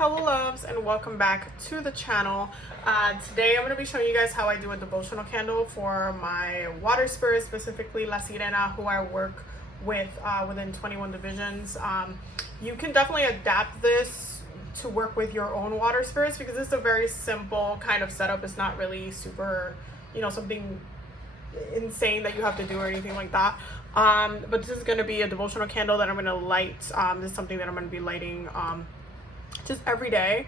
Hello loves, and welcome back to the channel. Today I'm going to be showing you guys how I do a devotional candle for my water spirits, specifically La Sirena, who I work with within 21 divisions. You can definitely adapt this to work with your own water spirits because it's a very simple kind of setup. It's not really super, something insane that you have to do or anything like that. But this is going to be a devotional candle that I'm going to light. This is something that I'm going to be lighting just every day.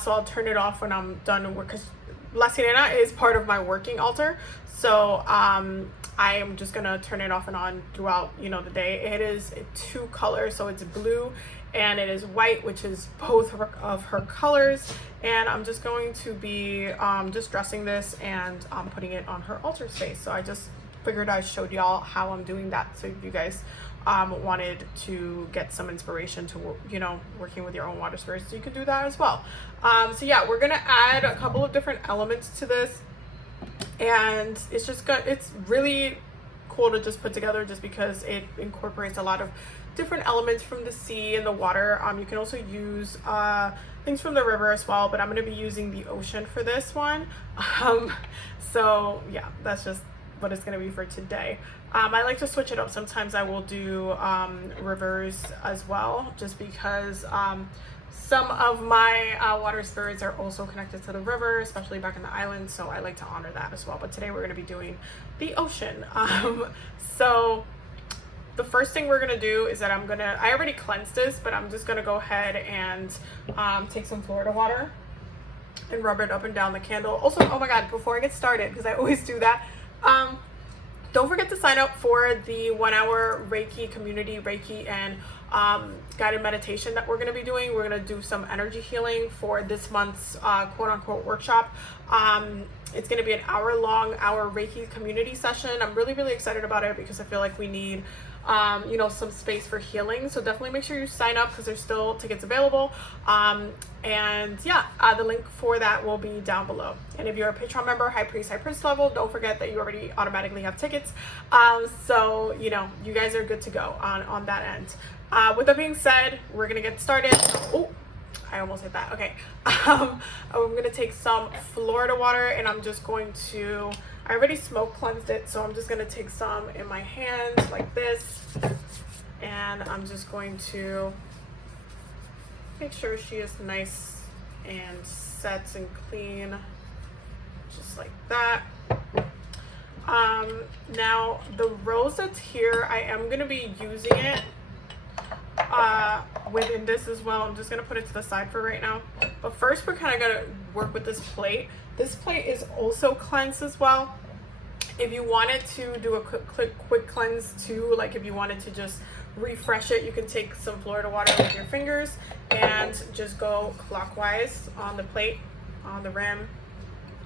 So I'll turn it off when I'm done work, because La Sirena is part of my working altar. So I am just gonna turn it off and on throughout the day. It is two colors, so it's blue and it is white, which is both of her colors. And I'm just going to be just dressing this and putting it on her altar space. So I just figured I showed y'all how I'm doing that, so if you guys wanted to get some inspiration to working with your own water spirits, so you can do that as well. So yeah, we're gonna add a couple of different elements to this, and it's really cool to just put together, just because it incorporates a lot of different elements from the sea and the water. You can also use things from the river as well, but I'm going to be using the ocean for this one. So yeah, that's just what it's going to be for today. I like to switch it up. Sometimes I will do rivers as well, just because some of my water spirits are also connected to the river, especially back in the island, so I like to honor that as well. But today we're going to be doing the ocean. So the first thing we're going to do is that I already cleansed this, but I'm just going to go ahead and take some Florida water and rub it up and down the candle. Also, oh my god, before I get started, because I always do that, don't forget to sign up for the 1-hour Reiki community Reiki and guided meditation that we're going to be doing. We're going to do some energy healing for this month's quote-unquote workshop. It's going to be an hour-long Reiki community session. I'm really, really excited about it because I feel like we need some space for healing. So definitely make sure you sign up, because there's still tickets available. And yeah, the link for that will be down below. And if you're a Patreon member, High Priest level, don't forget that you already automatically have tickets. So you guys are good to go on that end. With that being said, we're gonna get started. Oh, I almost hit that. Okay. I'm gonna take some Florida water, and I'm just going to, I already smoke cleansed it, so I'm just gonna take some in my hands like this, and I'm just going to make sure she is nice and set and clean, just like that. Now the rose that's here, I am gonna be using it within this as well. I'm just gonna put it to the side for right now, but first we're kind of gonna work with this plate. This plate is also cleansed as well. If you wanted to do a quick cleanse too, like if you wanted to just refresh it, you can take some Florida water with your fingers and just go clockwise on the plate, on the rim,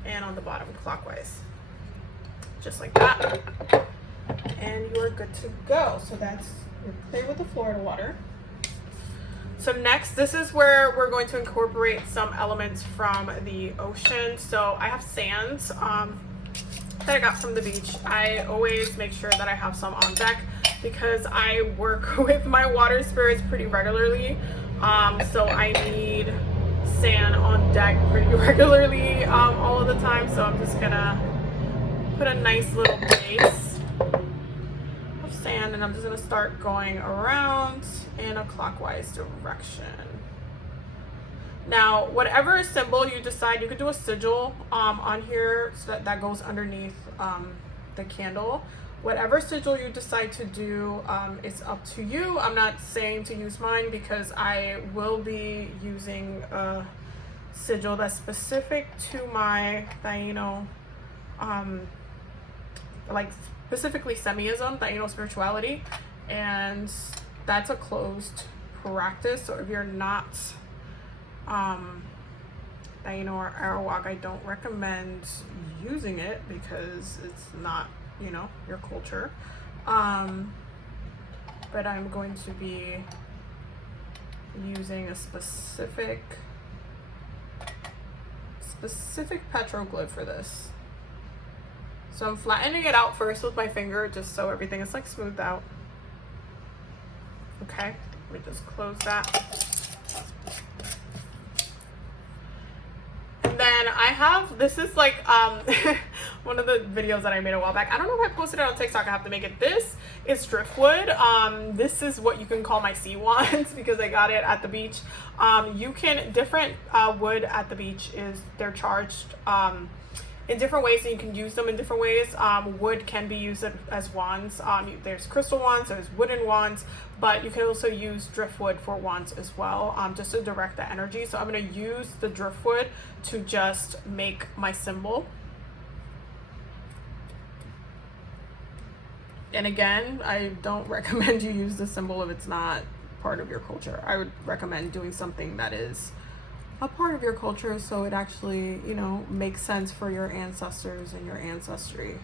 and on the bottom clockwise, just like that, and you're good to go. So that's clear with the Florida water. So next, this is where we're going to incorporate some elements from the ocean. So I have sands that I got from the beach. I always make sure that I have some on deck because I work with my water spirits pretty regularly. So I need sand on deck pretty regularly all of the time. So I'm just gonna put a nice little base of sand, and I'm just gonna start going around in a clockwise direction. Now, whatever symbol you decide, you could do a sigil on here, so that goes underneath the candle. Whatever sigil you decide to do, it's up to you. I'm not saying to use mine because I will be using a sigil that's specific to my Taino, like specifically Semiism, Taino spirituality, and that's a closed practice. So if you're not Taino or Arawak, I don't recommend using it because it's not your culture. But I'm going to be using a specific petroglyph for this. So I'm flattening it out first with my finger, just so everything is like smoothed out. Okay, let me just close that. I have, this is like one of the videos that I made a while back. I don't know if I posted it on TikTok. I have to make it. This is driftwood. This is what you can call my sea wands because I got it at the beach. You can, different wood at the beach is, they're charged in different ways, and you can use them in different ways. Wood can be used as wands. There's crystal wands, there's wooden wands, but you can also use driftwood for wands as well, just to direct the energy. So I'm going to use the driftwood to just make my symbol. And again, I don't recommend you use the symbol if it's not part of your culture. I would recommend doing something that is a part of your culture, so it actually, you know, makes sense for your ancestors and your ancestry.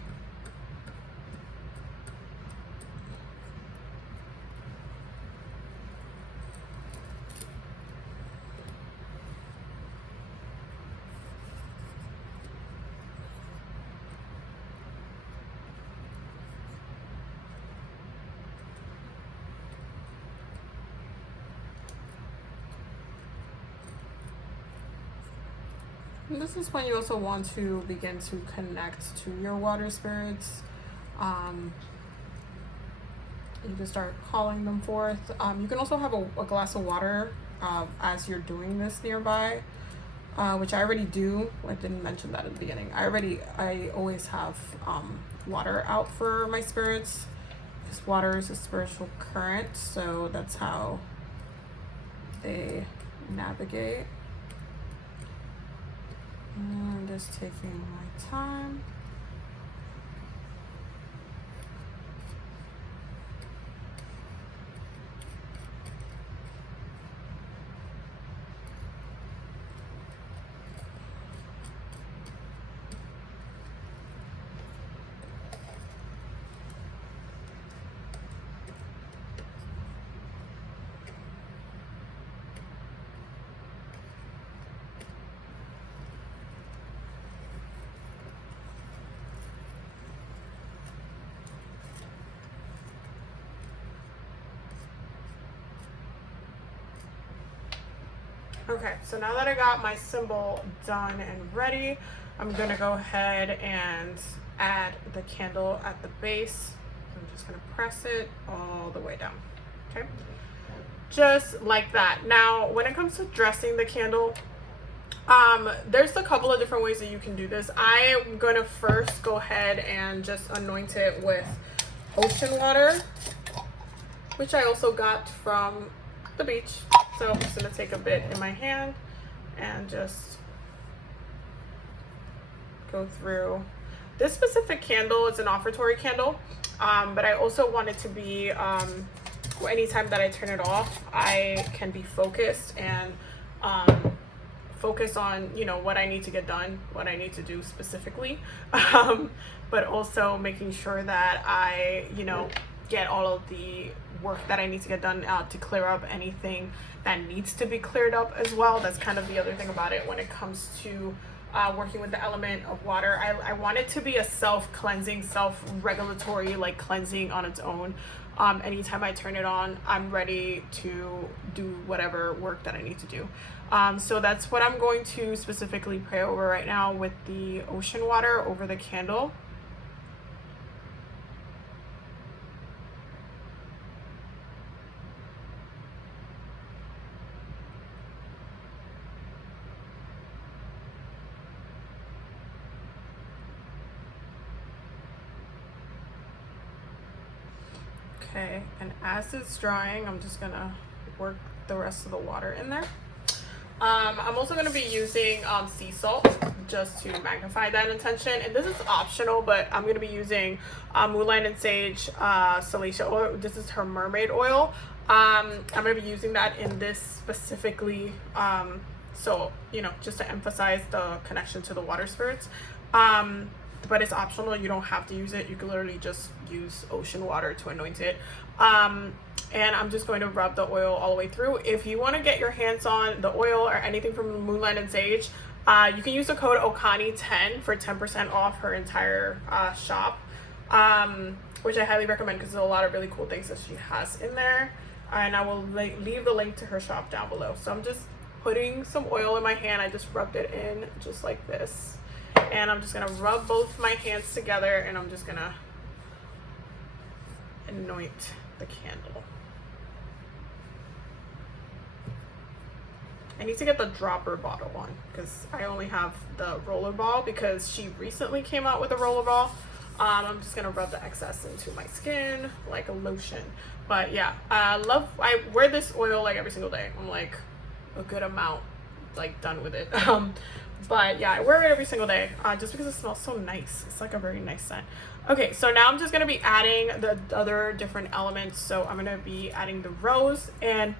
And this is when you also want to begin to connect to your water spirits. You can start calling them forth. You can also have a glass of water as you're doing this nearby, which I already do. I didn't mention that at the beginning. I always have water out for my spirits, because water is a spiritual current, so that's how they navigate. I'm just taking my time. Okay, so now that I got my symbol done and ready, I'm gonna go ahead and add the candle at the base. I'm just gonna press it all the way down, okay? Just like that. Now, when it comes to dressing the candle, there's a couple of different ways that you can do this. I'm gonna first go ahead and just anoint it with ocean water, which I also got from the beach. So I'm just gonna take a bit in my hand and just go through. This specific candle is an offertory candle, but I also want it to be, anytime that I turn it off, I can be focused and focus on, you know, what I need to get done, what I need to do specifically, but also making sure that I, you know, get all of the work that I need to get done to clear up anything that needs to be cleared up as well. That's kind of the other thing about it when it comes to working with the element of water. I want it to be a self-cleansing, self-regulatory, like cleansing on its own. Anytime I turn it on, I'm ready to do whatever work that I need to do. So that's what I'm going to specifically pray over right now with the ocean water over the candle. Okay, and as it's drying, I'm just gonna work the rest of the water in there. I'm also gonna be using sea salt just to magnify that intention, and this is optional, but I'm gonna be using Moonlight and Sage Salacia oil. This is her Mermaid oil. I'm gonna be using that in this specifically, so, you know, just to emphasize the connection to the water spirits. But it's optional. You don't have to use it. You can literally just use ocean water to anoint it. And I'm just going to rub the oil all the way through. If you want to get your hands on the oil or anything from Moonlight and Sage, you can use the code OkaniLuna for 10% off her entire shop, which I highly recommend because there's a lot of really cool things that she has in there. And I will leave the link to her shop down below. So I'm just putting some oil in my hand. I just rubbed it in just like this. And I'm just gonna rub both my hands together, and I'm just gonna anoint the candle. I need to get the dropper bottle one because I only have the roller ball because she recently came out with a roller ball. I'm just gonna rub the excess into my skin like a lotion. But yeah, I wear this oil like every single day. I'm like a good amount like done with it. But yeah, I wear it every single day just because it smells so nice. It's like a very nice scent. Okay, so now I'm just gonna be adding the other different elements. So I'm gonna be adding the rose, and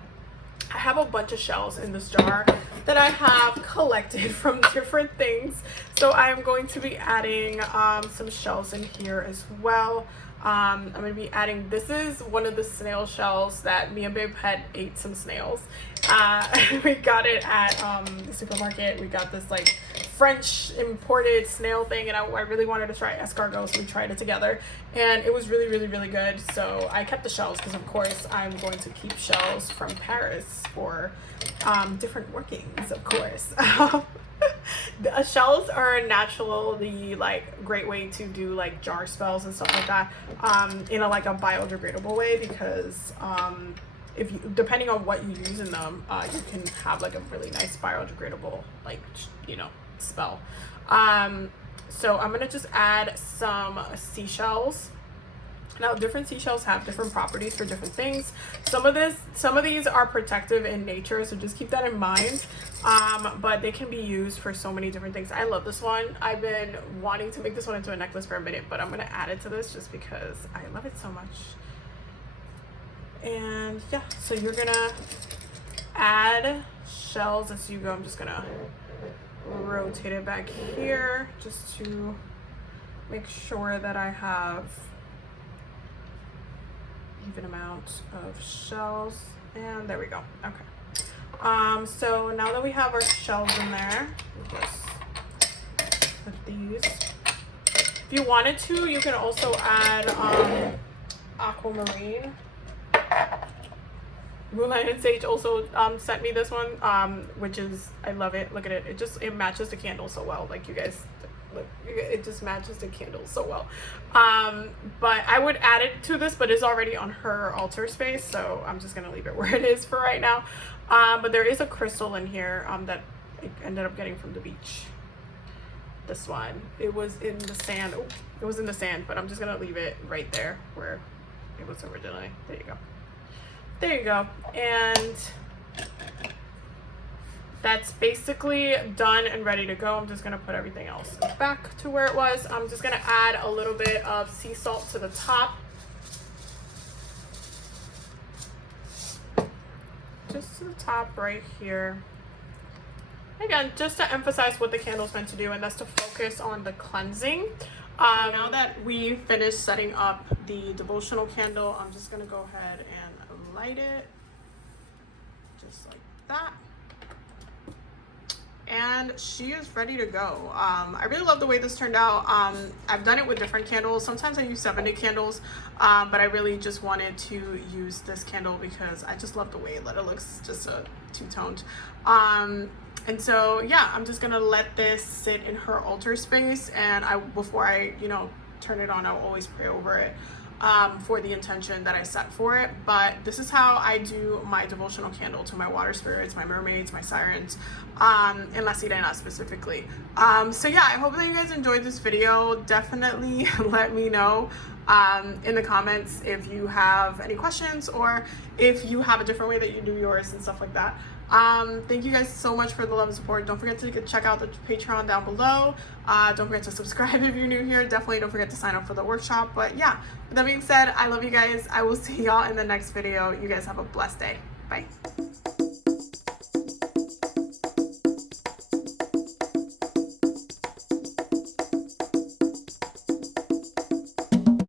I have a bunch of shells in this jar that I have collected from different things. So I'm going to be adding some shells in here as well. I'm going to be adding, this is one of the snail shells that me and Babe had ate some snails. We got it at the supermarket. We got this like French imported snail thing, and I really wanted to try escargot, so we tried it together, and it was really, really, really good. So I kept the shells because of course I'm going to keep shells from Paris for different workings, of course. The shells are naturally like great way to do like jar spells and stuff like that in a like a biodegradable way, because if you, depending on what you use in them, you can have like a really nice biodegradable like spell. So I'm gonna just add some seashells. Now, different seashells have different properties for different things. Some of these are protective in nature, so just keep that in mind. But they can be used for so many different things. I love this one. I've been wanting to make this one into a necklace for a minute, but I'm gonna add it to this just because I love it so much. And yeah, so you're gonna add shells as you go. I'm just gonna rotate it back here just to make sure that I have even amount of shells, and there we go. Okay, so now that we have our shells in there, we'll just put these. If you wanted to, you can also add aquamarine. Moonlight and Sage also sent me this one, which is, I love it. Look at it. It matches the candle so well. Like, you guys, look, it just matches the candle so well. But I would add it to this, but it's already on her altar space, so I'm just gonna leave it where it is for right now. But there is a crystal in here that I ended up getting from the beach. This one, it was in the sand. Oh, it was in the sand, but I'm just gonna leave it right there where it was originally. There you go. There you go. And that's basically done and ready to go. I'm just gonna put everything else back to where it was. I'm just gonna add a little bit of sea salt to the top. Just to the top right here. Again, just to emphasize what the candle's meant to do, and that's to focus on the cleansing. Now that we finished setting up the devotional candle, I'm just gonna go ahead and light it just like that, and she is ready to go. I really love the way this turned out. I've done it with different candles. Sometimes I use 70 candles, but I really just wanted to use this candle because I just love the way that it looks, just a two-toned. And so yeah, I'm just gonna let this sit in her altar space, and before I turn it on, I'll always pray over it for the intention that I set for it. But this is how I do my devotional candle to my water spirits, my mermaids, my sirens, and La Sirena specifically. So yeah, I hope that you guys enjoyed this video. Definitely let me know in the comments if you have any questions, or if you have a different way that you do yours and stuff like that. Thank you guys so much for the love and support. Don't forget to check out the Patreon down below. Don't forget to subscribe if you're new here. Definitely don't forget to sign up for the workshop. But yeah, with that being said, I love you guys. I will see y'all in the next video. You guys have a blessed day. Bye.